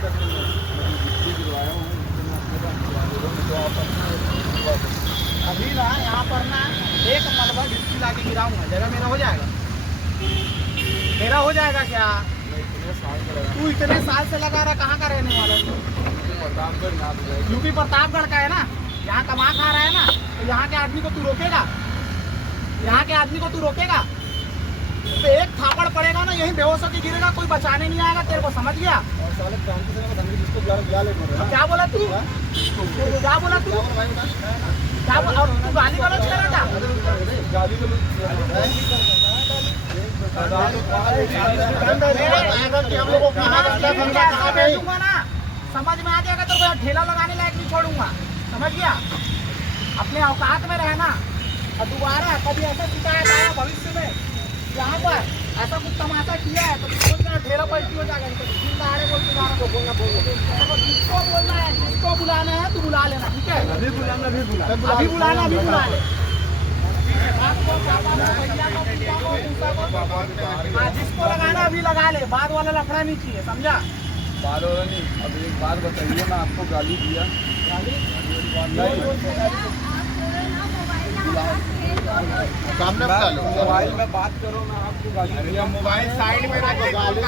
अभी ना यहाँ पर ना एक मलबा गिट्टी ला के गिराऊंगा, जगह मेरा हो जाएगा? मेरा हो जाएगा क्या? तू इतने साल से लगा रहा, कहाँ का रहने वाला है? यूपी प्रतापगढ़ का है ना, यहाँ कमा खा रहा है ना, तो यहाँ के आदमी को तू रोकेगा? यहाँ के आदमी को तू रोकेगा? तो एक थापड़ पड़ेगा ना, यही बेहोश होकर गिरेगा, कोई बचाने नहीं आएगा तेरे को, समझ गया? क्या बोला तू? क्या बोला तू? क्या बोला? तू गाली गलौज कर रहा था? समझ में आ जाएगा तो ठेला लगाने लायक नहीं छोड़ूंगा, समझ गया? अपने औकात में रहना, और दोबारा कभी ऐसा शिकायत आया भविष्य में यहाँ पर ऐसा कुछ तमाशा किया है तो ठेला पलटी हो जाएगा। जिसको बोलना है, जिसको बुलाना है तू बुला लेना, ठीक है? अभी बुलाना, अभी बुलाना, अभी बुला ले। जिसको लगाना अभी लगा ले, बाद वाला लफड़ा नहीं चाहिए, समझा? बाद वाला नहीं। अब एक बात बताइए, मैं आपको गाली दिया? सामने मोबाइल में बात करो, मैं आपको गाली दिया? मोबाइल साइड में रख के गाली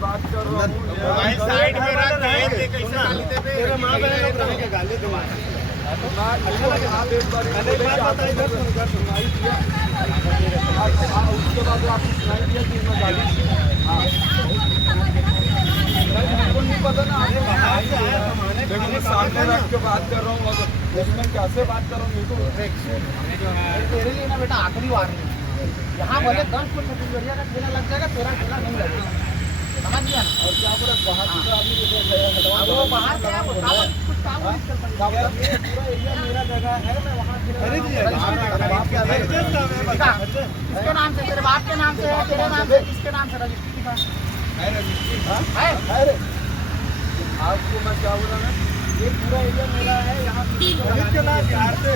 बात करो, मोबाइल साइड में रख के कैसे गाली देबे? तेरे मां बहन लोग रह के गाली दे। उसके बाद आपको सुनाई दिया कि मैं गाली नहीं पता ना, देखो सामने रख के बात कर रहा हूँ, उसमें कैसे बात कर रहा हूँ? तेरे लिए ना बेटा आखिरी वार्निंग, यहाँ भले 10 फुट छत्तीसगढ़िया का ठेला लग जाएगा, तेरा ठेला नहीं लगेगा, समझ गया ना? और क्या बोला बाहर से आदमी वो बाहर से कुछ काम नहीं चल पाएगा। पूरा एरिया मेरा जगह है, मैं वहाँ किसके नाम से? तेरे बाप के नाम से है? तेरे नाम से? किसके नाम से रजिस्ट्री दिखा है? आपको मैं क्या बोला ना, ये पूरा एरिया मेरा है, यहाँ बिहार से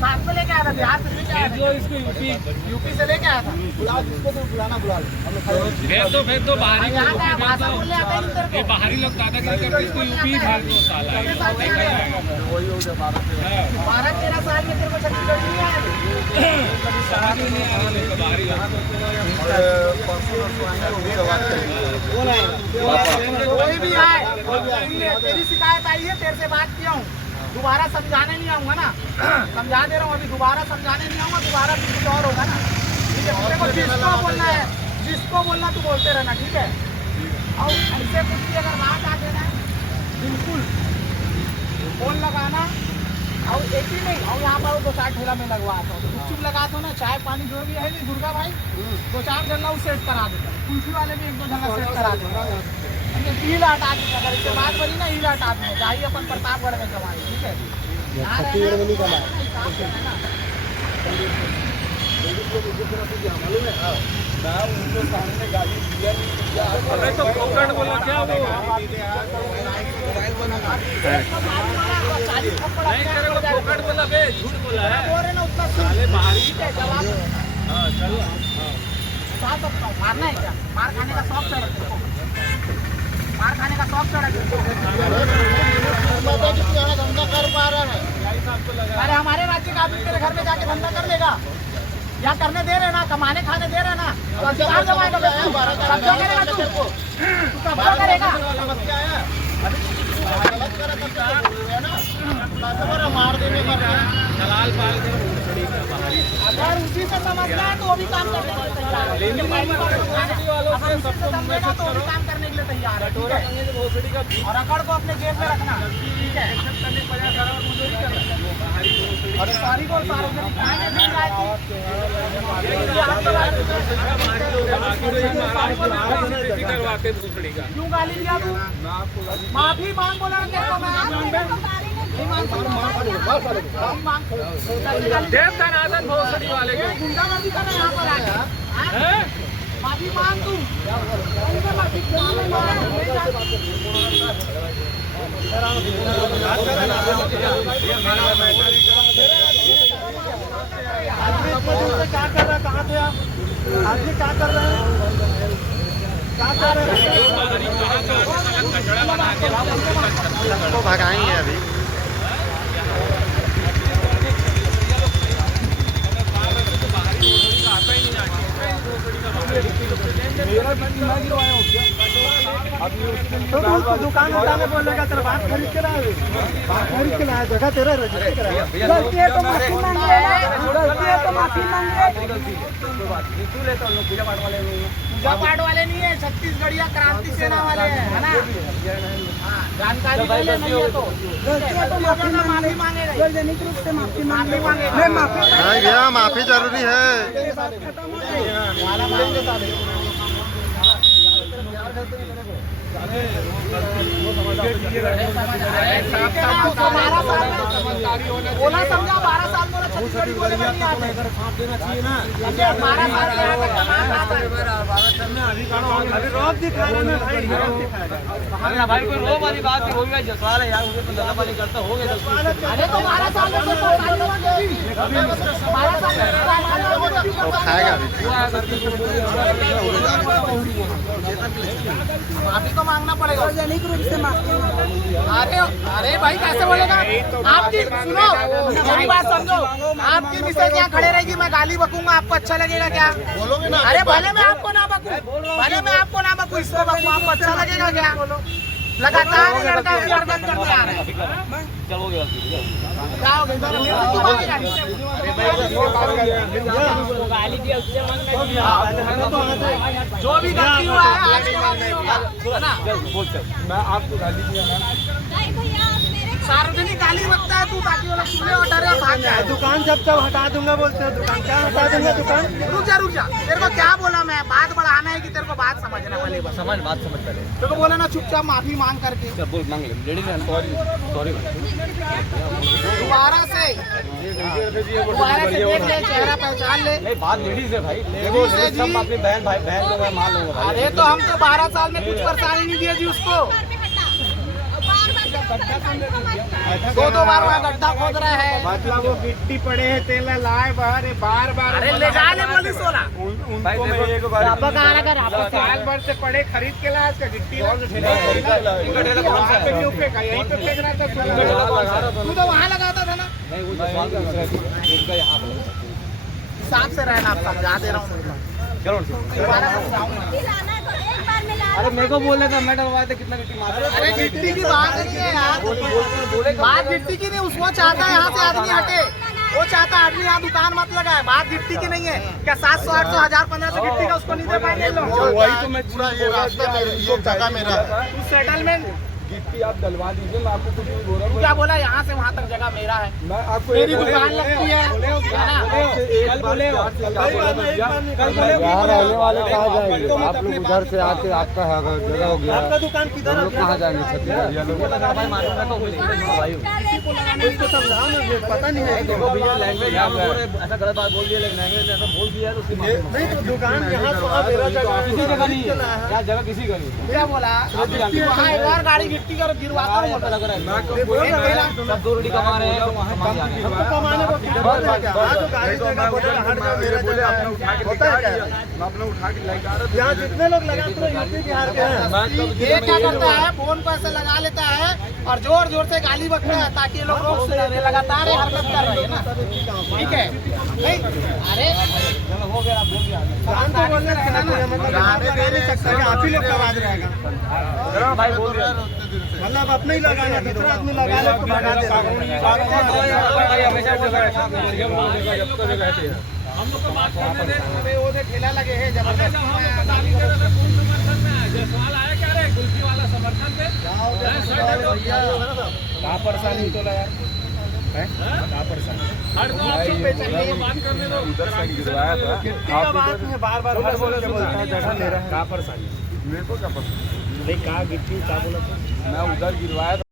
साथ में लेके आया था, बिहार से लेके आया था, इसको यूपी से लेके आया था। बुलाओ, जिसको तो बुलाना बुला लो। भेज दो बाहरी यहाँ का भाषा बोलने आता है इधर को। बाहरी लोग दादागिरी करते हैं, इसको यूपी भेज दो साला। वही हो गया 12-13 साल में तेरे को छत्तीसगढ़ नहीं आया? बाहरी कोई भी आए, तेरी शिकायत आई है, तेरे से बात किया हूँ, दोबारा समझाने नहीं आऊंगा ना, समझा दे रहा हूँ, अभी दोबारा समझाने नहीं आऊंगा, दोबारा कुछ और होगा ना, ठीक है? तेरे को जिसको बोलना है, जिसको बोलना तू बोलते रहना, ठीक है? और ऐसे कुछ भी अगर बात आ देना है, बिल्कुल फोन लगाना, और एक ही नहीं, और यहाँ पर 2-4 ठेला में लगवाता हूँ, चुप लगाता हूँ ना, चाय पानी जो भी है नहीं, दुर्गा भाई 2-4 जगह सेट करा देता, कुल्फी वाले भी 1-2 जगह सेट करा देता, ईल हटा देंगे। अगर इसके बाद बनी ना ईल हटा देंगे, जाइए अपन प्रतापगढ़ में कमाए, ठीक है? छत्तीसगढ़ में नहीं कमा मालूम है? मैं उनको सामने गाली दिया नहीं। अरे तो पोकट बोला क्या वो? नहीं तेरे को पोकट बोला बे, झूठ बोला है। साले बाहरी जवाब चलो मारना है क्या? मार खाने का शौक चढ़ा तेरे को? मार खाने का शौक चढ़ा तेरे को? धंधा कर पा रहा है। अरे हमारे राज्य का आदमी तेरे घर में जाके धंधा कर लेगा या करने दे रहे ना, कमाने खाने दे रहे ना, तो अधिकार जमाएगा, कब्जा करेगा तू कब्जा करेगा। मार देने का दलाल पाल के अगर उसी से समझना है तो वो भी काम करने के लिए तैयार है, अगर उसी से समझेगा तो वो भी काम करने के लिए तैयार है, ठीक है? और अकड़ को अपने जेब में रखना, ठीक है? अरे सारी को सार्वजनिक करवाते दूसरी का क्यों गाली दिया तू? माफी मांग बोला ना तेरे को मैं? देव धनादन भोसड़ी वाले के गुंडागर्दी करना यहाँ पर आया, माफी मांग तू। क्या कर रहा है? कहाँ थे आप? आदमी क्या कर रहे हैं? सबको भगाएंगे अभी। मेरा बिल्डिंग मैं गिरवाया हूँ क्या? अभी उसके लिए दुकान उठाने बोलेगा तेरा बात खरीद के लाया, बात खरीद के लाया, जगह तेरा रजिस्टर कराया। गलती है तो माफी मांगे, गलती है तो माफी मांगे। तू लेता हूँ पूजा पाठ वाले नहीं है। पूजा पाठ वाले नहीं है, छत्तीसगढ़िया क्रांति सेना वाले हैं, है ना? हाँ, जानकारी नहीं है तो गलती है तो माफी मांगेगा, सार्वजनिक रूप से माफी मांगेगा। भैया माफी जरूरी है। बोला समझा 12 साल बोला छत्तीसगढ़ी बोले में नहीं आते। 12 साल से यहाँ तक कमाल आता है। अभी रोब दिखा रहे ना भाई, भाई कोई रो वाली बात नहीं होगी, जसवाल है यार, मुझे तो धंधा पानी करता हो गया। अरे तो 12 साल में तो 12 साल वो खाएगा अभी। माफी तो मांगना पड़ेगा, सार्वजनिक रूप से माफी। अरे भाई कैसे बोलेगा? आपकी सुनो मेरी बात समझो, आपकी मिसेज यहाँ खड़े रहेगी, मैं गाली बकूंगा, आपको अच्छा लगेगा क्या? बोलोगे ना? अरे भले मैं आपको ना बकूं, इसको बकूं, आपको अच्छा लगेगा क्या? लगातार ये लड़का गर्दन करते आ रहा है। चलो गया क्या हो गया? जो भी गलती हुआ है आज के बाद नहीं होगा, है ना? मैं आपको गाली दिया मैम। सार्वजनिक गाली बकता है तू, ताकि वो लोग सुने और डरे भाग जाए। दुकान जब हटा दूंगा बोलते हैं, दुकान क्या हटा दूंगा? दुकान रुक जा तेरे को क्या बोला मैं? बात बढ़ाना है कि तेरे को बात समझना पहले? बस समझ बात समझ पहले। तेरे को बोला ना चुपचाप माफी मांग करके। चल बोल मांग ले, रेडी है, सॉरी सॉरी। दोबारा से देख ले, चेहरा पहचान ले। नहीं बात लेडीज है भाई, लेडीज है सब जी। अपनी बहन भाई बहन लोग मैं मान लूंगा भाई। अरे तो हम तो 12 साल में कुछ परेशानी नहीं दिया जी उसको। 2 बार वहाँ गड्ढा खोद रहा है। मतलब वो गिट्टी पड़े हैं, तेल लाए बाहर बार अरे ले जा ले पुलिस वाला। उनको मैं एक बार साल भर से पड़े खरीद के लाया, इसका गिट्टी यहीं पे फेंक रहा था। तू तो वहाँ लगाता था ना। नहीं वो जसवाल का घर है, उनका यहाँ पर। हिसाब से रहना, आप समझा दे रहा हूँ। चलो दोबारा समझाऊंगा। अरे मेरे को बोल रहे थे, मैं डरवाया था कितना गिट्टी मार। अरे गिट्टी की बात नहीं है यार, बात गिट्टी की नहीं। उसको चाहता है यहाँ से आदमी हटे, वो चाहता है आदमी यहाँ दुकान मत लगाए। बात गिट्टी की नहीं है क्या? 700 800 1000 1500 गिट्टी का उसको नहीं दे पाएंगे लोग। वही तो मैं पूरा ये रास्ता मेरा, ये जगह मेरा है। तू सेटलमेंट गिट्टी आप डलवा दीजिए, मैं आपको कुछ नहीं बोल रहा हूँ। क्या बोला? यहाँ से वहाँ तक जगह मेरा है, मैं आपको मेरी दुकान लगती है, है ना? यहाँ रहने वाले कहाँ जाएंगे? आप लोग उधर से आके आपका जगह हो गया, आपका दुकान किधर हम लोग कहाँ जाएंगे? छत्तीसगढ़ लोग इसको समझाओ ना, ये पता नहीं है। लैंग्वेज ऐसा गलत बात बोल दिया, लेकिन लैंग्वेज ऐसा बोल दिया तो उसकी नहीं तो दुकान यहाँ तो मेरा जगह किसी जगह नहीं है, क्या जगह किसी का नहीं। क्या बोला? वहाँ एक और गाड़ी गिट्टी का गिरवाता हूँ। पता लग रहा है पहला सब 2 रोटी कमा रहे हैं, कमा जा रहे हैं। कमाने को क्या बात है क्या? हाँ, तो गाड़ी जगह बोले हर जगह मेरा जगह होता है क्या? मैं अपने उठा के लेके आ रहा था। यहाँ जितने लोग लगाते हैं यूपी बिहार के हैं। ये क्या करता है? फोन पर ऐसे लगा लेता है और जोर जोर से गाली बकता है, ताकि ये लोग रोक से लगातार ये हरकत कर रहे हैं ना। ठीक है? नहीं अरे हो गया, आप बोल दिया। दुकानदारी से रहना ना, मतलब आप ही लोग का आवाज रहेगा। भाई बोल दिया, मतलब अपने ही लगाना, दूसरा आदमी लगा ले तो भगा दे। हमेशा हम लोग को बात करने दे, वो ठेला लगे है जबरदस्त। जसवाल आया क्या रे, कुल्फी वाला समर्थन पे कहाँ परेशानी तो लगा कहाँ परेशानी हट दो, आप चुप पे चलिए, बात करने दो। उधर से गिरवाया था। गिट्टी का बात है, बार-बार हर बोले बोलता है जगह मेरा है। कहाँ परेशानी? मेरे को क्या पता? नहीं कहाँ गिट्टी क्या बोला? मैं उधर गिरवाया था।